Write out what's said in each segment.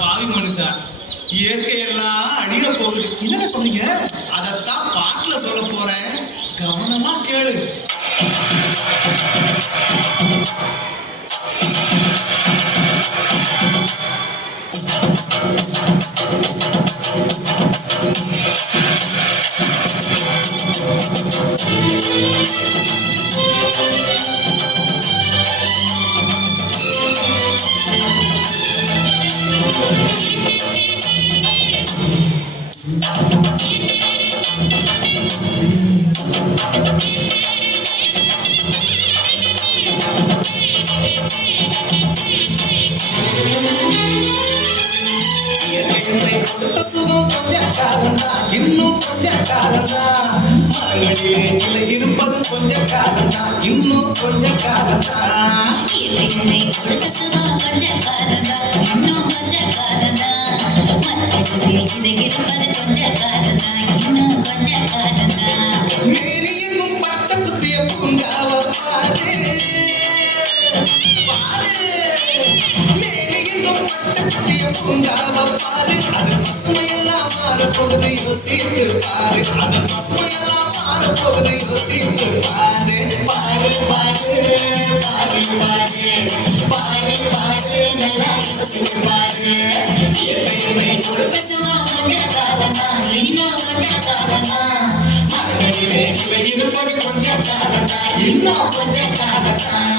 பாவி மனுஷா, இயற்கை எல்லாம் அழிய போகுது. என்னங்க சொல்றீங்க? அதத்தான் பாட்டுல சொல்ல போறேன், கவனமா கேளு. கொடுத்த சுகம் கொஞ்ச காலம்தான், இன்னும் கொஞ்ச காலம்தான். மகளிலே நிலை இருப்பதும் கொஞ்ச காலம்தான், இன்னும் கொஞ்ச காலம்தான். என்னை கொடுத்த சுகம் கொஞ்ச காலம்தான், இன்னும் கொஞ்ச காலம்தான். மகளிலே நிலை இருப்பது கொஞ்ச காலம்தான், இன்னும் கொஞ்ச காலம்தான். மேனி இன்னும் பச்சை குத்திய பூங்காவ பாரு பாரு. மேனி இன்னும் பச்சை குத்திய பூங்காவ பாரு. அது பசுமையெல்லாம் மாறப்போகுது, யோசித்து பாரு. அது பசுமையெல்லாம் மாறப்போகுது, யோசித்து பாரு. பாரு பாரு பாரு பாரு பாரு பாரு, நல்லா யோசித்து பாரு. என்னை கொடுத்த சுகம் கொஞ்ச காலம்தான், இன்னும் கொஞ்ச காலம்தான். மகளிலே நிலை இருப்பது கொஞ்ச காலம்தான், இன்னும் கொஞ்ச காலம்தான்.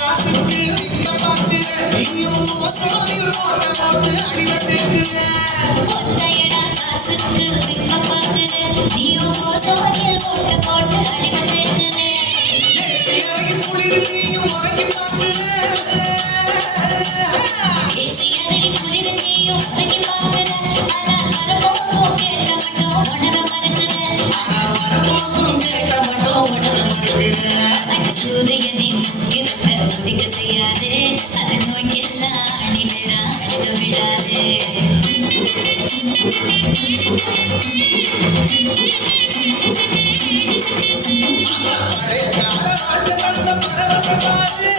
காசுக்கு இந்த பாத்திர நீயும் சோழில் போட்ட போட்டு அடிவ சேர்க்குற. ஒத்தையடா காசுக்கு விம்ம பாக்குற, நீயும் சோழில் போட்டு போட்டு அடிவ சேர்க்குற. ஏசியறையில் குளிரில் நீயும் உறங்கி பார்க்குற. ஏசியறையில் குளிரில் நீயும் உறங்கி பார்க்குற. ஆனால் வரப்போகும் கேட்க மட்டும் உணர மறுக்குற. ஆனால் வரப்போகும் கேட்க மட்டும் உணர மறுக்குற. சூரியனின் முக்கிரத்தை உதிக்க செய்யாதே, அது நோய்க்கெல்லாம் அணிவேரா அழுக விடாதே. பழைய கால வாழ்க்கை நடந்த பரவச பாரு.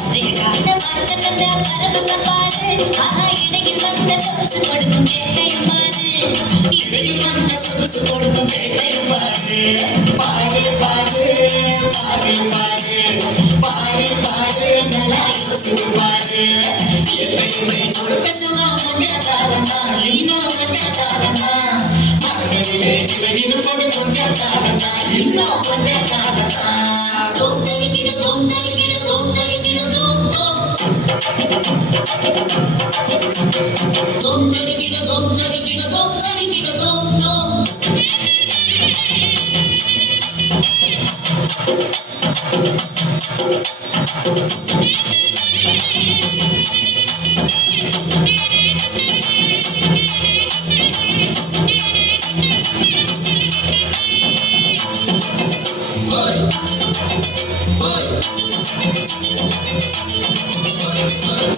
பழைய கால வாழ்க்கை தந்த பரவச பாரு. ஆனா இடையில் வந்த சொகுசு கொடுக்கும் கேட்டையும் பாரு. இடையில் வந்த சொகுசு கொடுக்கும் கேட்டையும் பாரு. பாரு பாரு பாரு பாரு பாரு பாரு, நல்லா யோசித்து பாரு. என்னை கொடுத்த சுகம் கொஞ்ச காலம்தான், இன்னும் கொஞ்ச காலம்தான். மகளிலே நிலை இருப்பது கொஞ்ச காலம்தான், இன்னும் கொஞ்ச காலம்தான். தொந்தரிக்கிடு தொந்தரிக்கிடு தொந்தரிக்கிடு தொந்தரிக்கிடு தொந்தரிக்கிடு தொந்தரிக்கிடு தொந்தோ.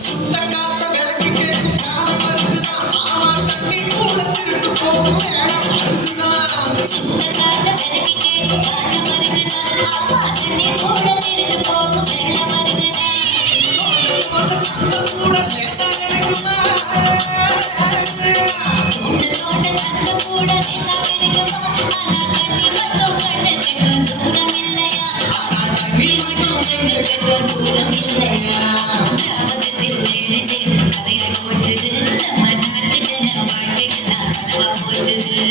சுத்த காத்த விளக்கி கேட்கும் காலம் வருதுதான். ஆமா தண்ணி கூட திருட்டு போகும் நேரம் வருதுதான். இந்த கால விலகி கேட்டு காட்டு வருகிறா. ஆமா தண்ணி கூட திருட்டு போகும் வேலை வருகிறா. தந்த கூட லேசா கிடைக்குமா? தோண்ட தந்த கூட லேசா கிடைக்குமா? ஆனா தண்ணி மட்டும் கண்ணு கெட்ட தூரம் இல்லையா? தண்ணி மட்டும் கண்ணு கெட்ட தூரம் இல்லையா? அவகத்தில் வேலை செய்து கதையாய் போச்சுது. நம்ம நாட்டு ஜன வாழ்க்கைக்கெல்லாம் கனவா போச்சுது.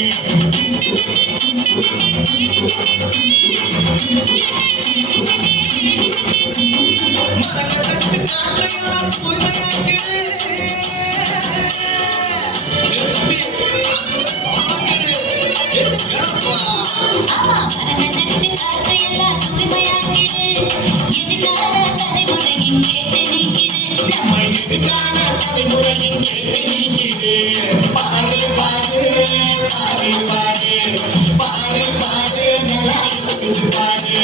மரக்கட்டு காற்றையெல்லாம் தூய்மையாக்கிடு. ஆமா மரங்கள் காற்றையெல்லாம் தூய்மையாக்கிடு. எதிர்கால தலைமுறையின் கேட்டு நீக்கிடு. நம்ம எதிர்கால தலைமுறையின் கேட்டை இருக்குது பாரு பாரு பாரு பாரு பாரு பாரு நல்லா யோசித்து பாரு